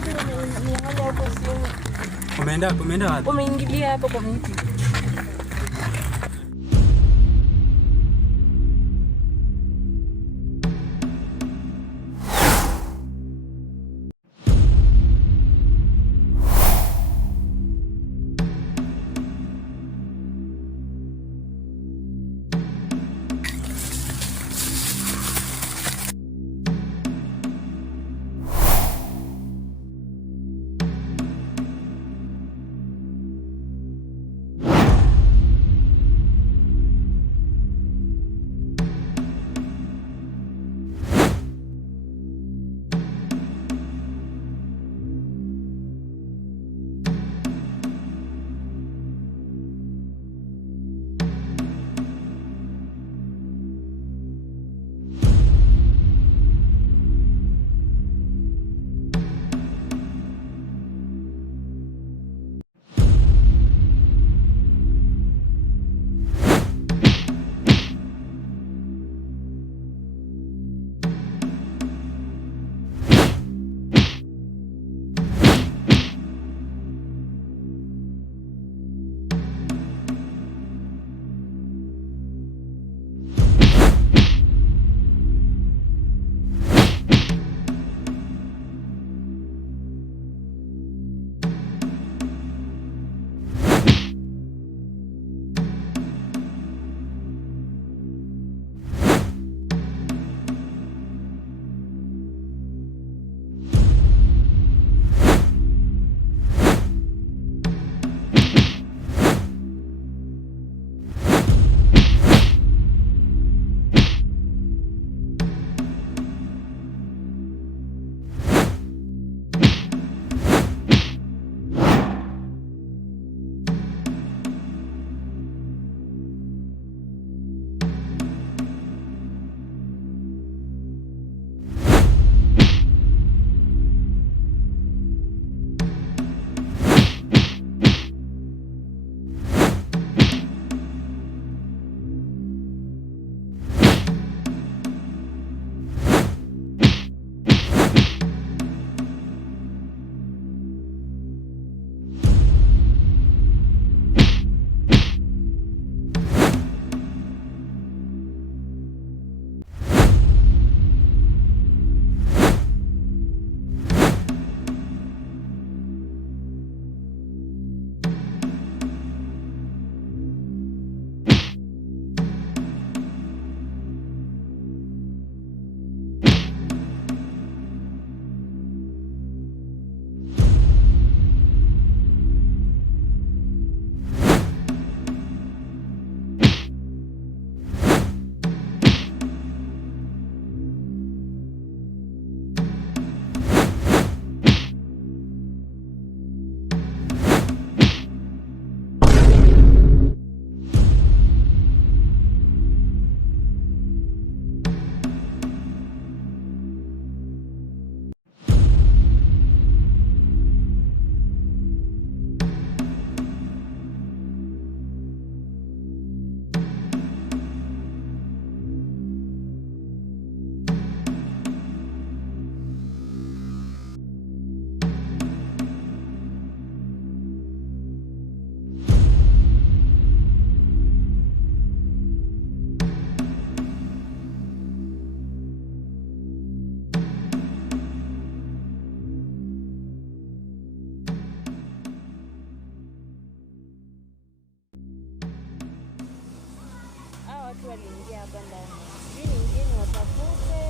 niangalia hapo simu. Umeenda wapi? Umeingilia hapo kwa miti. watu waliingia hapa ndani, sijui niingie niwatafute.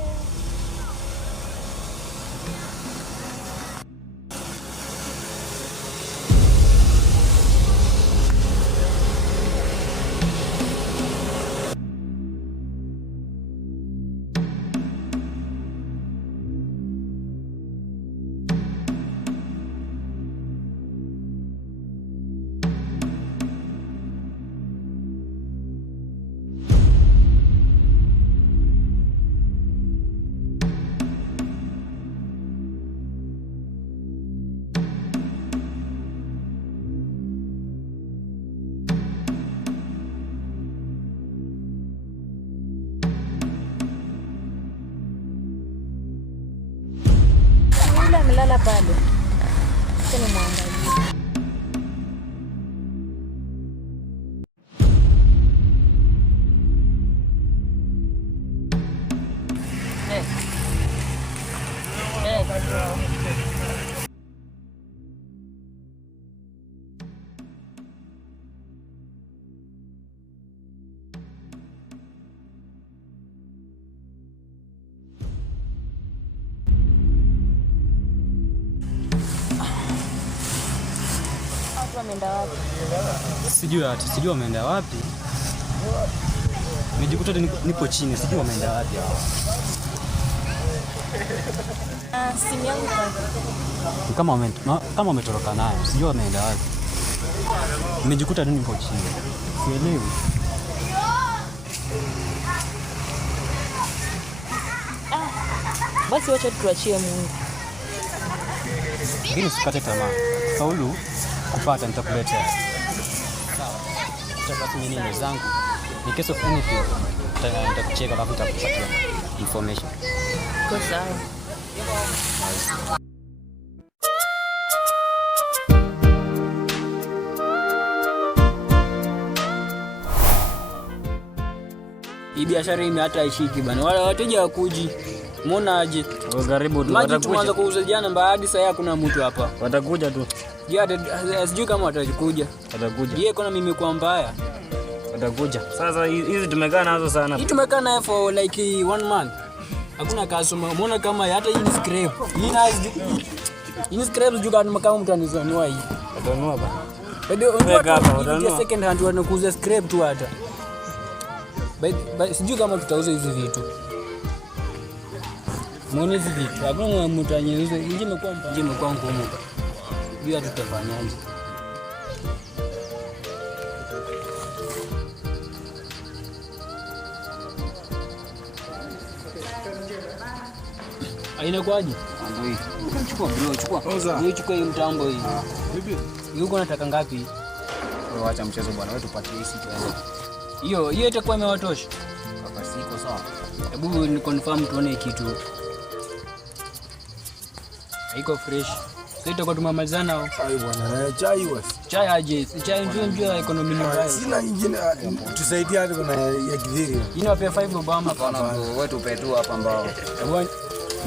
amelala pale. Sasa nimwangalie. Wameenda wapi? Sijui wameenda wapi. Nijikuta nipo chini, sijui wameenda wapi hao. Simu yangu kama wametoroka nayo, sijui wameenda wapi. Nijikuta nipo chini. Sielewi. Basi wacha tuachie Mungu. Lakini usikate tamaa. Faulu kupata nitakuletea. Sawa. Tutapata nini zangu? In case of anything, nitakucheka alafu nitakupatia information. Kwa sawa. Hii biashara hii hata ishiki bana. Wale wateja wakuji. Muona aje? Karibu tu watakuja. Tuanza kuuza jana hadi sasa hakuna mtu hapa. Watakuja tu. Sijui kama watakuja. Watakuja. Yeye kuna mimi kwa mbaya. Watakuja. Sasa hizi tumekaa nazo sana. Hii tumekaa nayo for like 1 month. Hakuna customer. Muona kama hata hii ni scrap. Hii ni scrap juu kama mtu anizanua hii. Atanua bana. Ndio second hand wanakuuza scrap tu hata. Sijui kama tutauza hizi vitu. Muone hizi vitu. Hakuna mtu anyeuza. Inje imekuwa ngumu. Bila tutafanyaje? Aina kwaje? Andoi. Chukua bro, chukua hiyo mtambo hii. Vipi? Yuko nataka ngapi? Wewe acha mchezo bwana, wewe tupatie hii tuende. Hiyo itakuwa imewatosha. Baba siko sawa. Hebu ni confirm tuone kitu. Haiko fresh. Sasa itakuwa tumemalizana au? Ai bwana, chai wasi. Chai aje? Chai ndio economy ni mbaya. Sina nyingine tusaidie hata kuna ya kidhiri. Yini wape 5 Obama Bwana wewe tupe tu hapa mbao. Bwana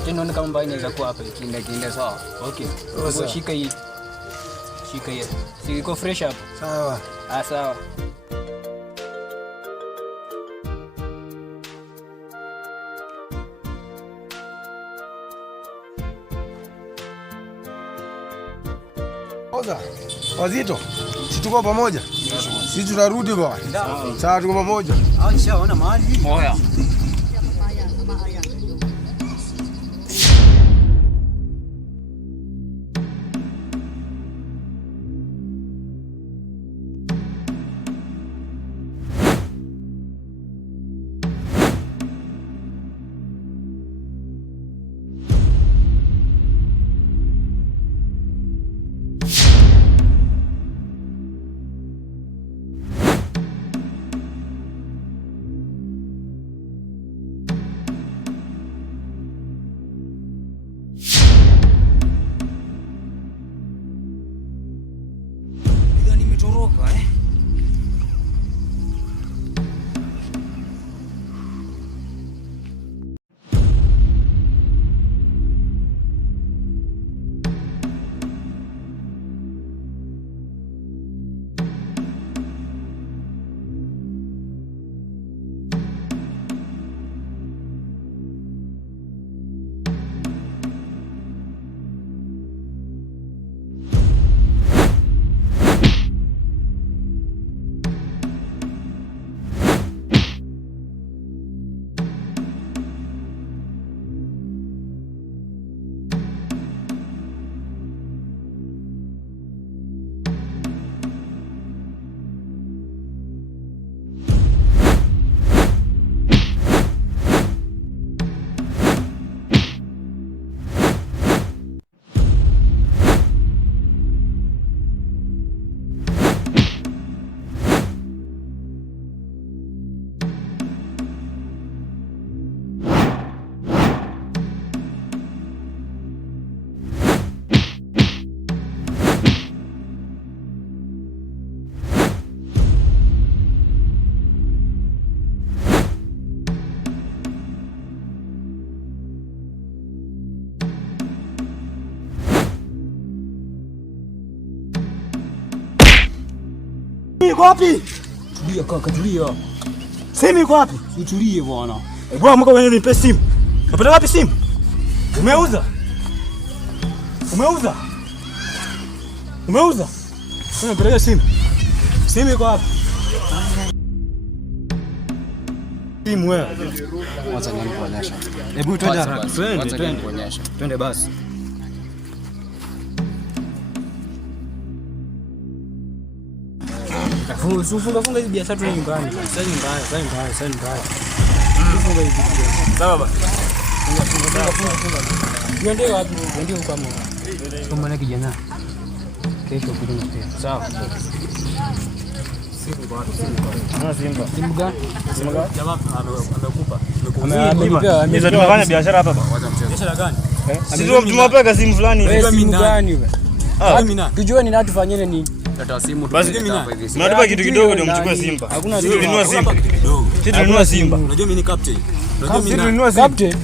tena kama mbaya inaweza kuwa hapa Kinde sawa. Okay. Wewe shika hii. Shika hii. Siko fresh hapa. Sawa. Sawa. Oza. Wazito. Si tuko pamoja? Si tunarudi bwana. Sawa tuko pamoja. Hao nishaona mahali. Oya. iko wapi? Tulia kaka, tulia. Simu iko wapi? Utulie bwana. Bwana mko wenyewe nipe simu. Unapata wapi simu? Umeuza? Umeuza? Umeuza? Unapeleka simu. Simu iko wapi? Simu wewe. Wacha nikuonyesha. Hebu twende basi. Funga hizi biashara tu nyumbani. Sasa nyumbani. Funga hizi. Sawa baba. Twende wapi? Twende huko mama. Kama na kijana. Kesho kuja pia. Sawa. Simba. Simu gani? Jamaa amekupa. Amekupa. Tunafanya biashara hapa baba. Biashara gani? Sisi tumewapeka simu fulani. Wewe simu gani wewe? Tujue ni nani tufanyeni nini? Tata simu basi mnatupa kitu kidogo ndio mchukue Simba. Hakuna Sisi tulinunua Simba. Sisi tulinunua Simba. Unajua mimi ni captain. Unajua mimi tulinunua captain.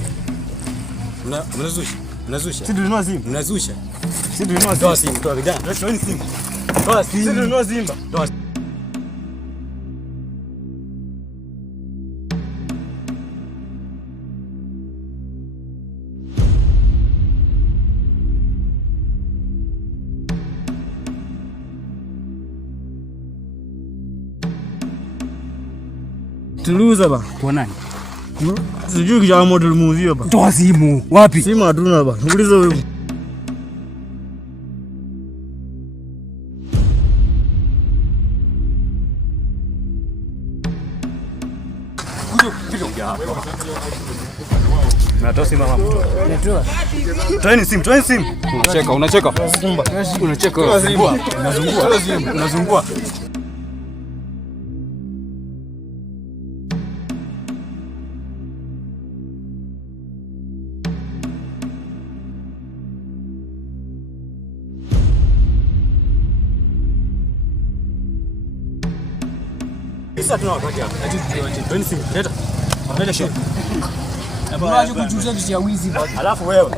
Unazusha. Sisi tulinunua Simba. Unazusha. Sisi tulinunua Toa simu, toa vijana. Toa Simba. Toa simu. Sisi tulinunua Simba. Toa. Tuliuza ba. Kwa nani? Sijui kijana model muuzio ba. Toa simu. Wapi? Simu hatuna ba. Niulize wewe. Natoa simu mama. Natoa. Toeni simu. Unacheka. Simba. Unacheka. Unazungua. Sasa tuna wakati hapa. Toeni simu. Leta shida. Unaje kujuza vitu ya wizi bwana. Alafu wewe.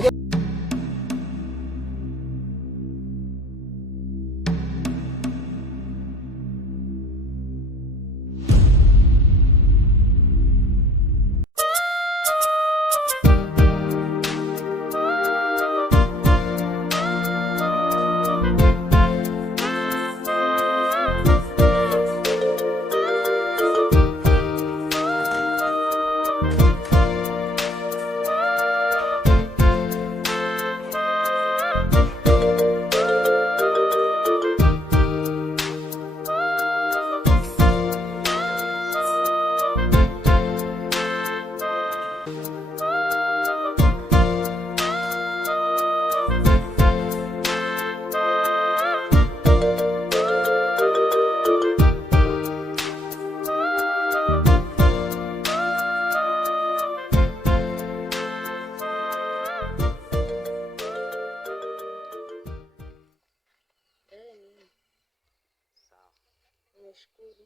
Nashukuru.